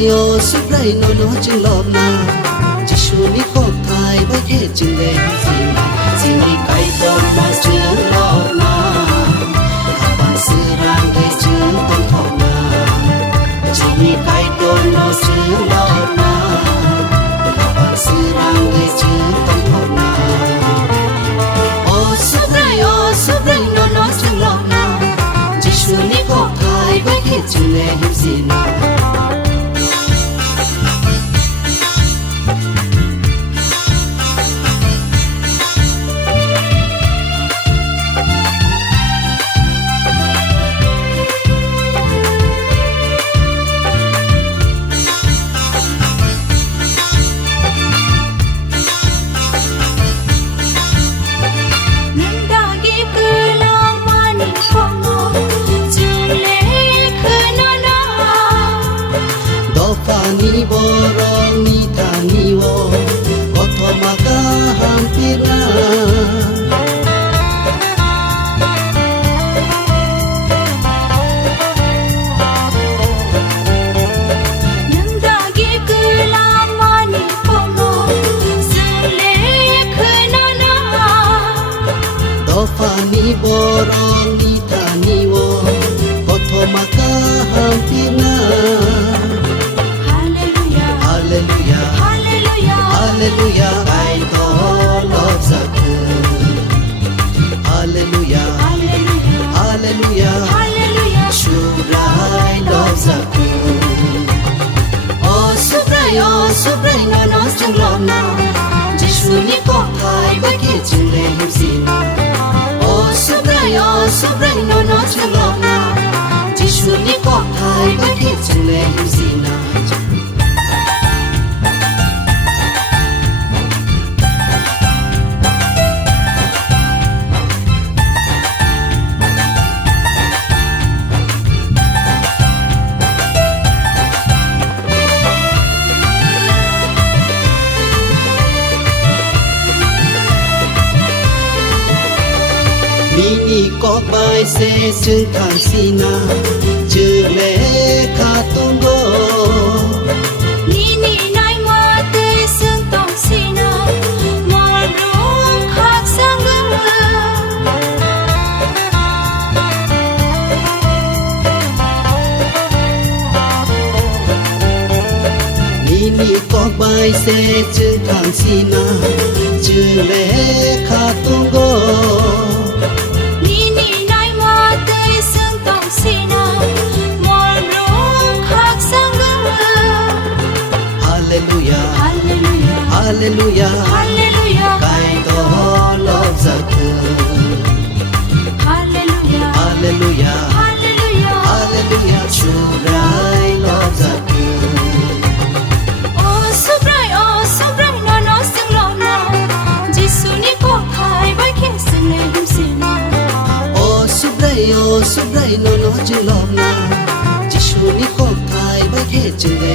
yo supray no no ching love na Jishu ni kop thai ba ke ching le sini kai to ma chu love na apan sirang ge chu ton thong na sini kai to no chu love na apan sirang ge chu ton thong na oh supray no no ching love na Jishu ni kop thai ba ke ching le sini Ni borong ni tani wo koto maka hampir na Nang dagi kelama ni pomo sele kenana Dofa ni borong ni tani wo koto maka hampir na Hallelujah, Hallelujah, I love Zakku. Hallelujah, Hallelujah, should I love Zakku. Oh, supray, no, no, sing love now. Jishu ni kop thai ba ke ching le him sina. Oh, supray, no, no, sing love now. Jishu ni kop thai ba ke ching le him sina. Ni có bài xe chừng thang sina chữ lệ kha tung go Ni nai ma te sung tong sina ma rong khak sang Ni có bài xe chừng thang sina chữ lệ kha tung go Hallelujah, kai to love Zakku. Hallelujah, should I love Zakku. Oh, supray, no, no, sing love now. Jisoo ni kop thai ba ke sing le him sina. Oh, supray, no, no, ching love na. Jishu ni kop thai ba ke ching le